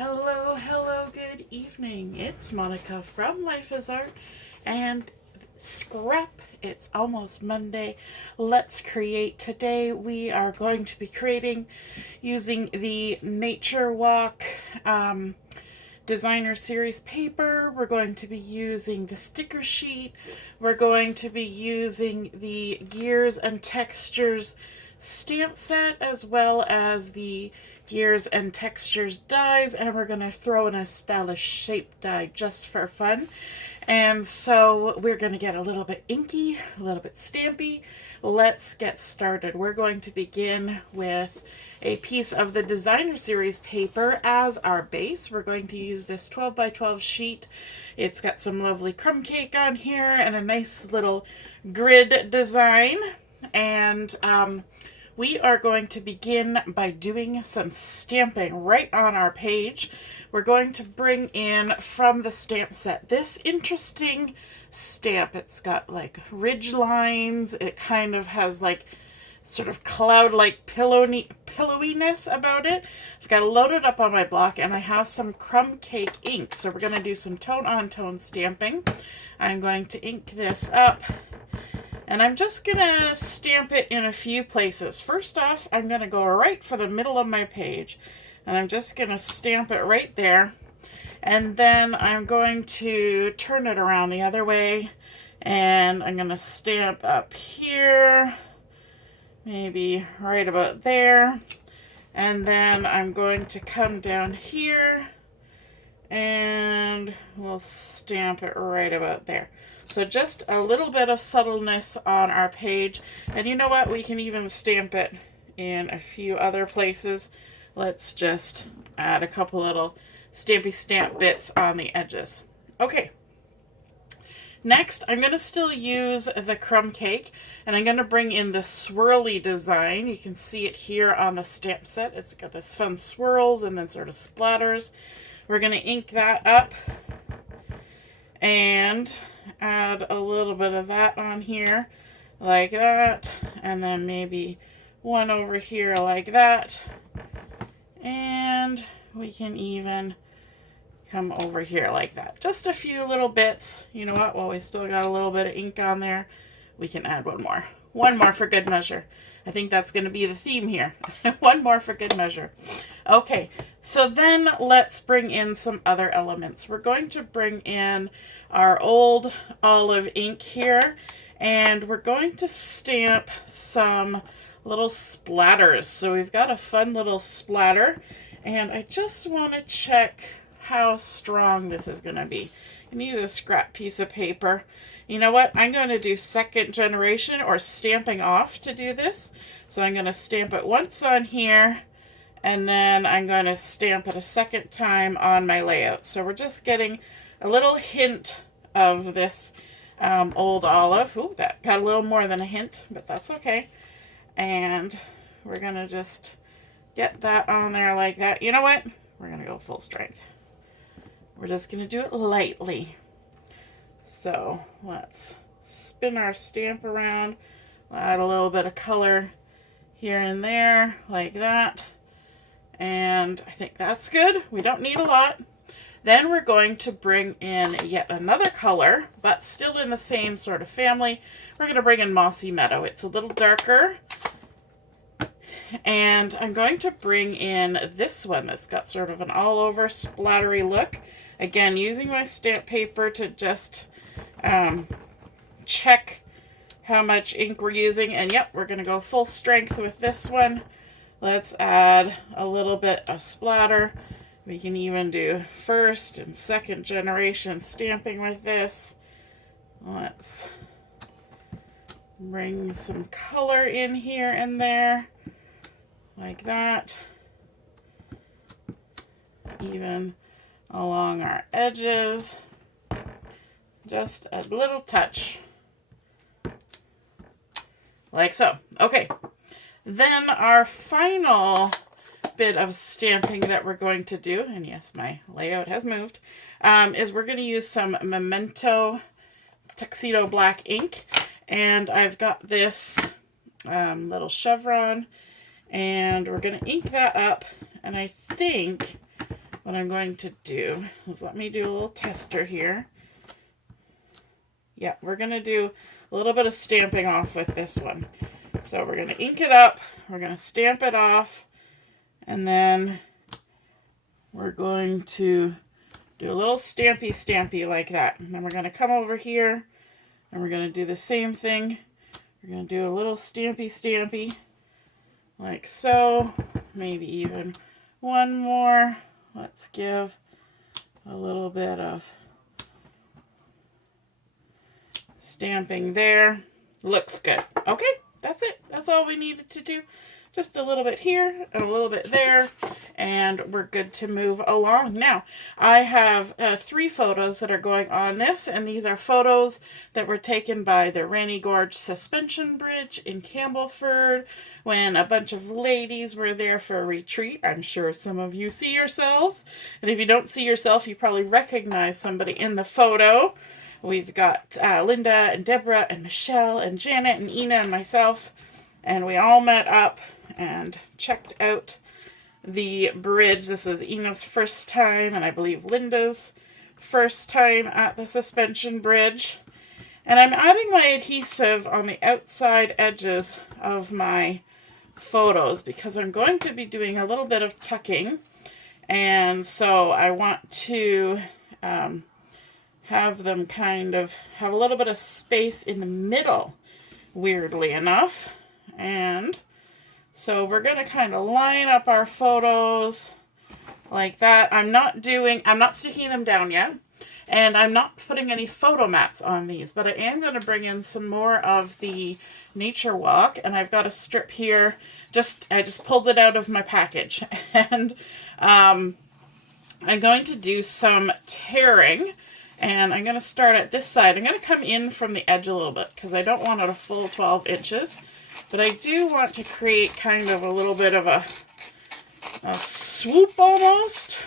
Hello, hello, good evening. It's Monica from Life is Art and Scrap. It's almost Monday. Let's create. Today we are going to be creating using the Nature Walk designer series paper. We're going to be using the sticker sheet. We're going to be using the Gears and Textures stamp set as well as the Gears and Textures dies, and we're going to throw in a stylish shape die just for fun. And so we're going to get a little bit inky, a little bit stampy. Let's get started. We're going to begin with a piece of the designer series paper as our base. We're going to use this 12 by 12 sheet. It's got some lovely crumb cake on here and a nice little grid design. And we are going to begin by doing some stamping right on our page. We're going to bring in from the stamp set this interesting stamp. It's got like ridge lines. It kind of has like sort of cloud-like pillowiness about it. I've got it loaded up on my block and I have some crumb cake ink. So we're going to do some tone-on-tone stamping. I'm going to ink this up. And I'm just going to stamp it in a few places. First off, I'm going to go right for the middle of my page. And I'm just going to stamp it right there. And then I'm going to turn it around the other way. And I'm going to stamp up here. Maybe right about there. And then I'm going to come down here. And we'll stamp it right about there. So just a little bit of subtleness on our page. And you know what? We can even stamp it in a few other places. Let's just add a couple little stampy stamp bits on the edges. Okay. Next, I'm going to still use the crumb cake. And I'm going to bring in the swirly design. You can see it here on the stamp set. It's got this fun swirls and then sort of splatters. We're going to ink that up. And add a little bit of that on here like that, and then maybe one over here like that, and we can even come over here like that. Just a few little bits. You know what, well, we still got a little bit of ink on there, we can add one more for good measure. I think that's going to be the theme here. One more for good measure. Okay, so then let's bring in some other elements. We're going to bring in our old olive ink here, and we're going to stamp some little splatters. So we've got a fun little splatter, and I just want to check how strong this is going to be. I need a scrap piece of paper. You know what? I'm going to do second generation or stamping off to do this. So I'm going to stamp it once on here, and then I'm going to stamp it a second time on my layout. So we're just getting a little hint of this old olive. Ooh, that got a little more than a hint, but that's okay. And we're going to just get that on there like that. You know what? We're going to go full strength. We're just going to do it lightly. So let's spin our stamp around. We'll add a little bit of color here and there like that. And I think that's good. We don't need a lot. Then we're going to bring in yet another color, but still in the same sort of family. We're going to bring in Mossy Meadow. It's a little darker. And I'm going to bring in this one that's got sort of an all-over splattery look. Again, using my stamp paper to just check how much ink we're using. And yep, we're going to go full strength with this one. Let's add a little bit of splatter. We can even do first and second generation stamping with this. Let's bring some color in here and there, like that. Even along our edges. Just a little touch. Like so. Okay. Then our final bit of stamping that we're going to do, and yes, my layout has moved, is we're going to use some Memento Tuxedo Black ink. And I've got this little chevron, and we're going to ink that up. And I think what I'm going to do is let me do a little tester here. Yeah, we're going to do a little bit of stamping off with this one. So we're going to ink it up, we're going to stamp it off, and then we're going to do a little stampy like that. And then we're going to come over here and we're going to do the same thing. We're going to do a little stampy like so. Maybe even one more. Let's give a little bit of stamping there. Looks good. Okay, that's it. That's all we needed to do. Just a little bit here and a little bit there, and we're good to move along. Now, I have 3 photos that are going on this, and these are photos that were taken by the Ranny Gorge Suspension Bridge in Campbellford when a bunch of ladies were there for a retreat. I'm sure some of you see yourselves, and if you don't see yourself, you probably recognize somebody in the photo. We've got Linda and Deborah and Michelle and Janet and Ina and myself, and we all met up and checked out the bridge. This was Ina's first time, and I believe Linda's first time at the suspension bridge. And I'm adding my adhesive on the outside edges of my photos because I'm going to be doing a little bit of tucking. And so I want to have them kind of have a little bit of space in the middle, weirdly enough. And so we're going to kind of line up our photos like that. I'm not sticking them down yet. And I'm not putting any photo mats on these, but I am going to bring in some more of the Nature Walk. And I've got a strip here. I just pulled it out of my package. And I'm going to do some tearing. And I'm going to start at this side. I'm going to come in from the edge a little bit because I don't want it a full 12 inches. But I do want to create kind of a little bit of a swoop almost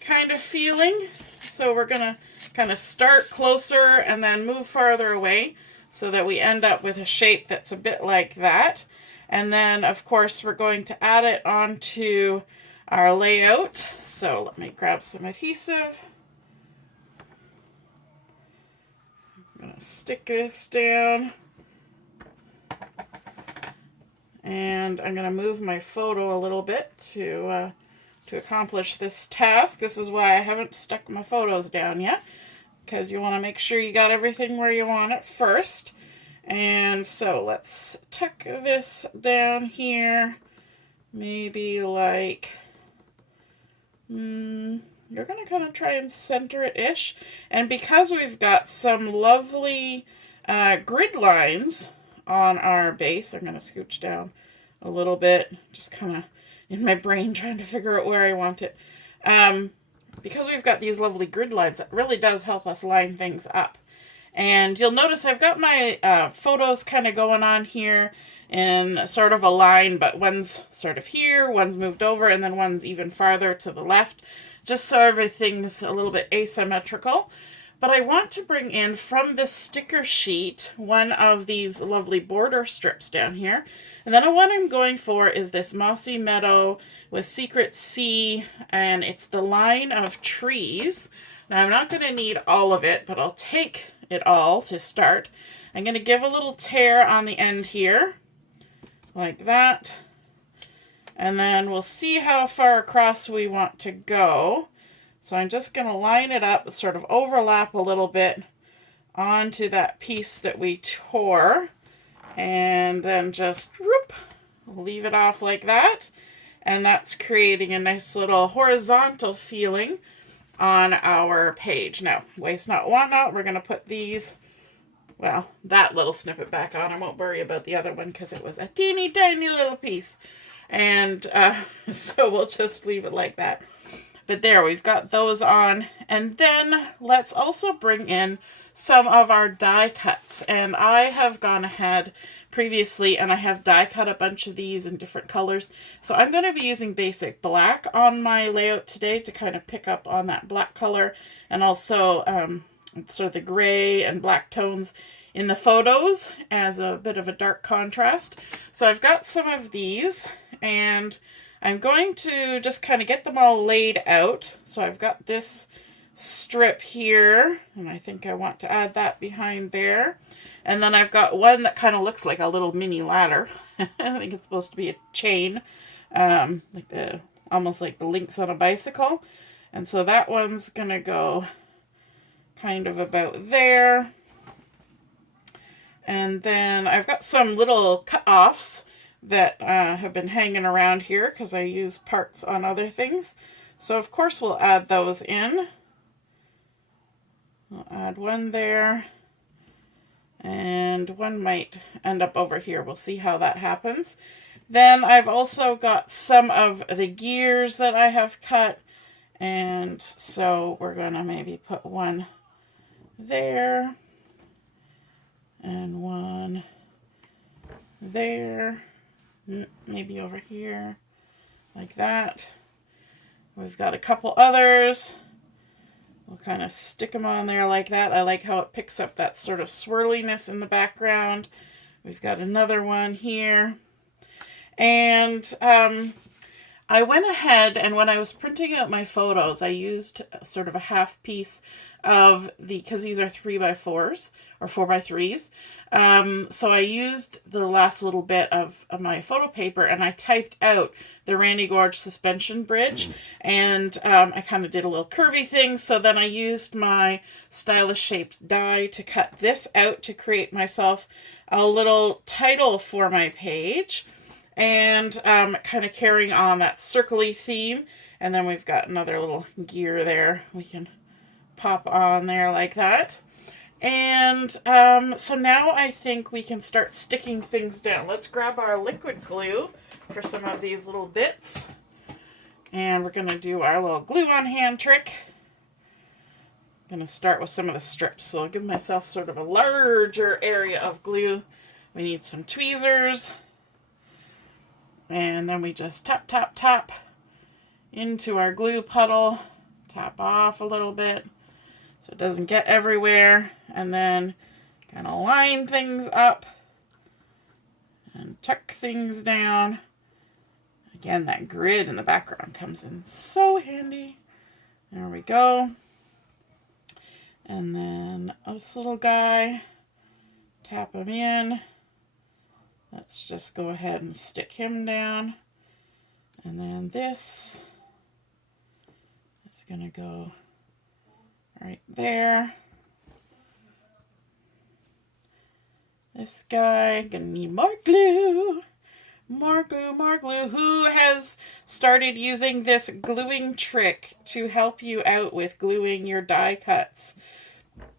kind of feeling. So we're going to kind of start closer and then move farther away so that we end up with a shape that's a bit like that. And then, of course, we're going to add it onto our layout. So let me grab some adhesive. I'm going to stick this down. And I'm going to move my photo a little bit to accomplish this task. This is why I haven't stuck my photos down yet, because you want to make sure you got everything where you want it first. And so let's tuck this down here, maybe like, you're going to kind of try and center it-ish. And because we've got some lovely grid lines on our base, I'm going to scooch down a little bit, just kind of in my brain trying to figure out where I want it. Because we've got these lovely grid lines, it really does help us line things up. And you'll notice I've got my photos kind of going on here in sort of a line, but one's sort of here, one's moved over, and then one's even farther to the left, just so everything's a little bit asymmetrical. But I want to bring in from this sticker sheet one of these lovely border strips down here. And then what I'm going for is this Mossy Meadow with Secret Sea, and it's the line of trees. Now I'm not going to need all of it, but I'll take it all to start. I'm going to give a little tear on the end here, like that. And then we'll see how far across we want to go. So I'm just going to line it up, sort of overlap a little bit onto that piece that we tore, and then just whoop, leave it off like that. And that's creating a nice little horizontal feeling on our page. Now, waste not, want not, we're going to put these, well, that little snippet back on. I won't worry about the other one because it was a teeny tiny little piece. And so we'll just leave it like that. But there, we've got those on. And then let's also bring in some of our die cuts. And I have gone ahead previously and I have die cut a bunch of these in different colors. So I'm going to be using basic black on my layout today to kind of pick up on that black color. And also sort of the gray and black tones in the photos as a bit of a dark contrast. So I've got some of these, and I'm going to just kind of get them all laid out. So I've got this strip here, and I think I want to add that behind there. And then I've got one that kind of looks like a little mini ladder. I think it's supposed to be a chain, almost like the links on a bicycle. And so that one's going to go kind of about there. And then I've got some little cut-offs that have been hanging around here because I use parts on other things. So of course we'll add those in. We'll add one there. And one might end up over here. We'll see how that happens. Then I've also got some of the gears that I have cut. And so we're going to maybe put one there. And one there. Maybe over here. Like that. We've got a couple others. We'll kind of stick them on there like that. I like how it picks up that sort of swirliness in the background. We've got another one here. And I went ahead and when I was printing out my photos, I used sort of a half piece of because these are 3x4s or 4x3s. So I used the last little bit of my photo paper and I typed out the Randy Gorge suspension bridge. And I kind of did a little curvy thing. So then I used my stylish shaped die to cut this out to create myself a little title for my page. And kind of carrying on that circle-y theme. And then we've got another little gear there we can pop on there like that. And so now I think we can start sticking things down. Let's grab our liquid glue for some of these little bits. And we're going to do our little glue on hand trick. I'm going to start with some of the strips. So I'll give myself sort of a larger area of glue. We need some tweezers. And then we just tap, tap, tap into our glue puddle. Tap off a little bit so it doesn't get everywhere. And then kind of line things up and tuck things down. Again, that grid in the background comes in so handy. There we go. And then this little guy, tap him in. Let's just go ahead and stick him down. And then this is going to go right there. This guy, gonna need more glue. More glue, more glue. Who has started using this gluing trick to help you out with gluing your die cuts?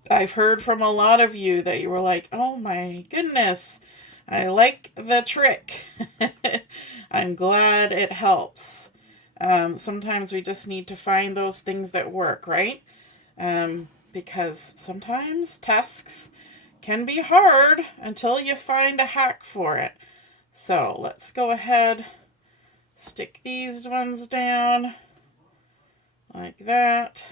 I've heard from a lot of you that you were like, oh my goodness, I like the trick. I'm glad it helps. Sometimes we just need to find those things that work, right? Because sometimes tasks can be hard until you find a hack for it. So let's go ahead, stick these ones down like that.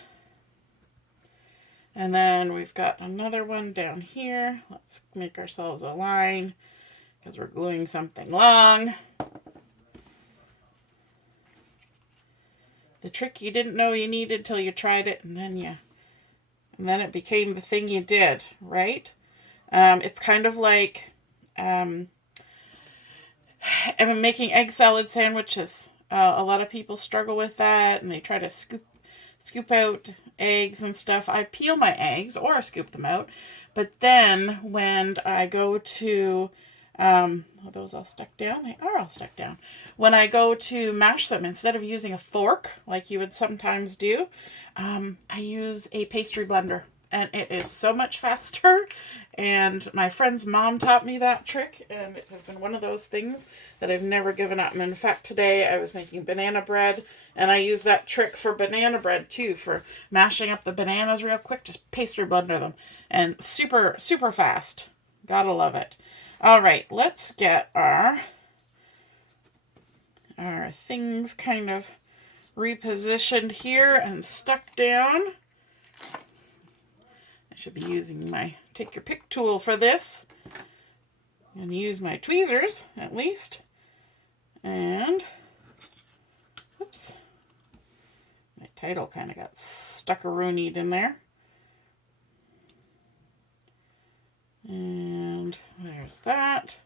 And then we've got another one down here. Let's make ourselves a line because we're gluing something long. The trick you didn't know you needed till you tried it, and then it became the thing you did, right? It's kind of like making egg salad sandwiches. A lot of people struggle with that, and they try to scoop out eggs and stuff. I peel my eggs or scoop them out, but then when I go to are those all stuck down? They are all stuck down. When I go to mash them, instead of using a fork like you would sometimes do, I use a pastry blender, and it is so much faster. And my friend's mom taught me that trick, and it has been one of those things that I've never given up. And in fact, today I was making banana bread, and I use that trick for banana bread too, for mashing up the bananas real quick. Just pastry blender them, and super, super fast. Gotta love it. All right, let's get our things kind of repositioned here and stuck down. I should be using my take your pick tool for this, and use my tweezers at least. And Title kind of got stuck-a-roonied in there. And there's that.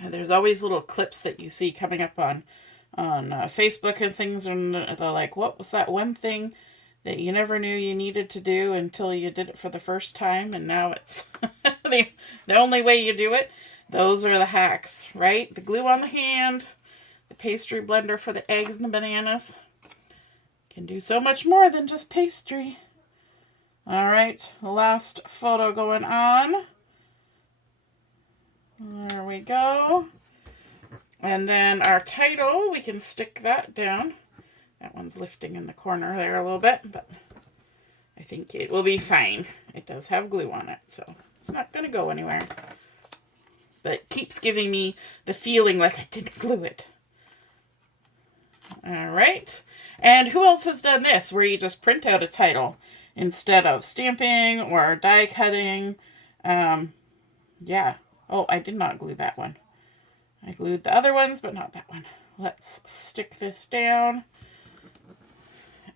And there's always little clips that you see coming up on Facebook and things, and they're like, what was that one thing that you never knew you needed to do until you did it for the first time, and now it's the only way you do it? Those are the hacks, right? The glue on the hand, the pastry blender for the eggs and the bananas. Can do so much more than just pastry. All right, the last photo going on. There we go. And then our title, we can stick that down. That one's lifting in the corner there a little bit, but I think it will be fine. It does have glue on it, so it's not going to go anywhere. But it keeps giving me the feeling like I didn't glue it. All right. And who else has done this, where you just print out a title instead of stamping or die cutting? Yeah. Oh, I did not glue that one. I glued the other ones, but not that one. Let's stick this down.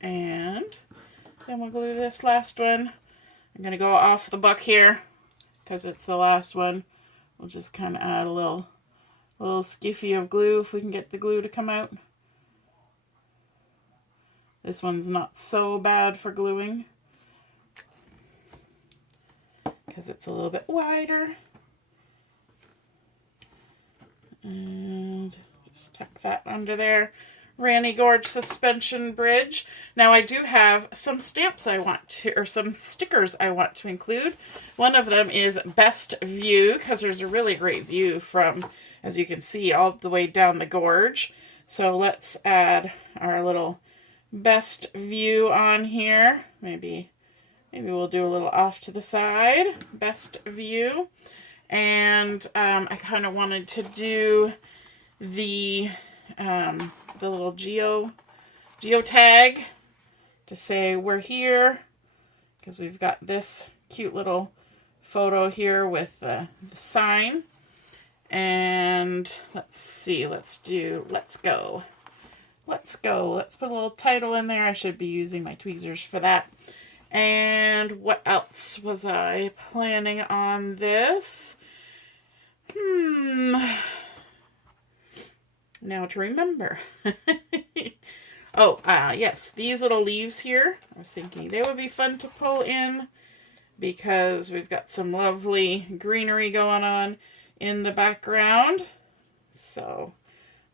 And then we'll glue this last one. I'm going to go off the book here because it's the last one. We'll just kind of add a little skiffy of glue if we can get the glue to come out. This one's not so bad for gluing because it's a little bit wider. And just tuck that under there. Ranny Gorge Suspension Bridge. Now I do have some stamps I want to, or some stickers I want to include. One of them is Best View, because there's a really great view from, as you can see, all the way down the gorge. So let's add our little Best View on here. Maybe we'll do a little off to the side. Best View. And I kind of wanted to do the little geotag to say we're here, because we've got this cute little photo here with the sign. And let's see, let's go. Let's put a little title in there. I should be using my tweezers for that. And what else was I planning on this? Now to remember. Oh, yes, these little leaves here, I was thinking they would be fun to pull in because we've got some lovely greenery going on in the background. So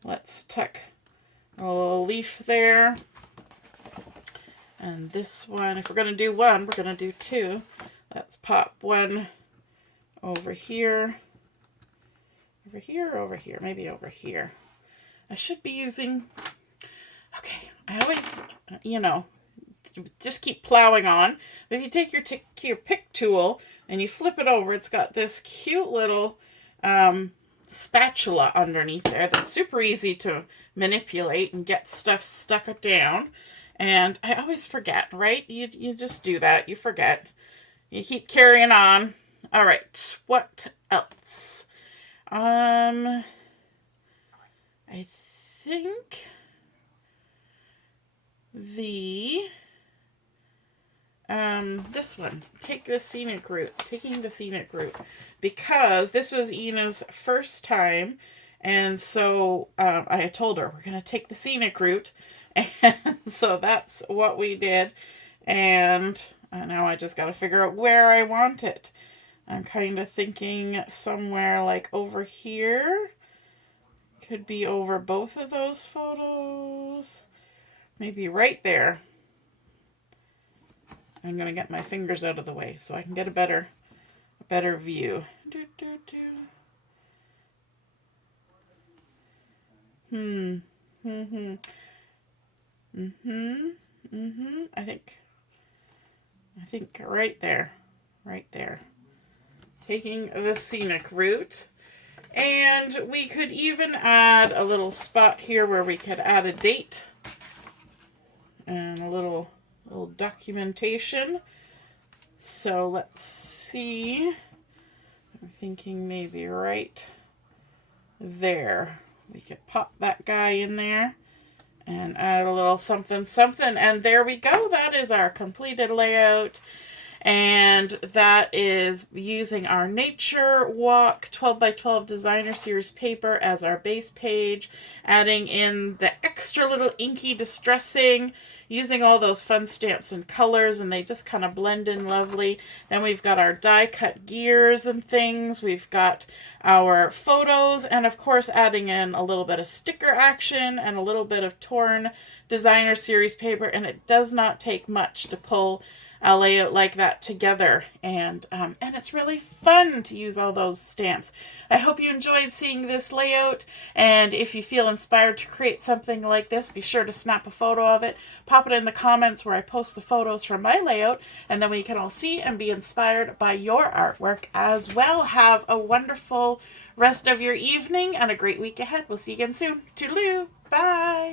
let's tuck a little leaf there. And this one, if we're going to do one, we're going to do two. Let's pop one over here. Over here, over here, maybe over here. I should be using, okay, I always, just keep plowing on. But if you take your pick tool and you flip it over, it's got this cute little spatula underneath there that's super easy to manipulate and get stuff stuck down. And I always forget, right? You just do that. You forget. You keep carrying on. All right. What else? I think this one, taking the scenic route, because this was Ina's first time, and so I had told her we're going to take the scenic route, and so that's what we did, and now I just got to figure out where I want it. I'm kind of thinking somewhere like over here. Could be over both of those photos. Maybe right there. I'm going to get my fingers out of the way so I can get a better view. I think right there. Right there. Taking the scenic route. And we could even add a little spot here where we could add a date and a little documentation. So let's see. I'm thinking maybe right there. We could pop that guy in there and add a little something something, and there we go. That is our completed layout. And that is using our Nature Walk 12 by 12 Designer Series paper as our base page, adding in the extra little inky distressing, using all those fun stamps and colors, and they just kind of blend in lovely. Then we've got our die cut gears and things. We've got our photos, and of course adding in a little bit of sticker action and a little bit of torn Designer Series paper, and it does not take much to pull a layout like that together, and it's really fun to use all those stamps. I hope you enjoyed seeing this layout, and if you feel inspired to create something like this, be sure to snap a photo of it, pop it in the comments where I post the photos from my layout, and then we can all see and be inspired by your artwork as well. Have a wonderful rest of your evening and a great week ahead. We'll see you again soon. Toodaloo. Bye.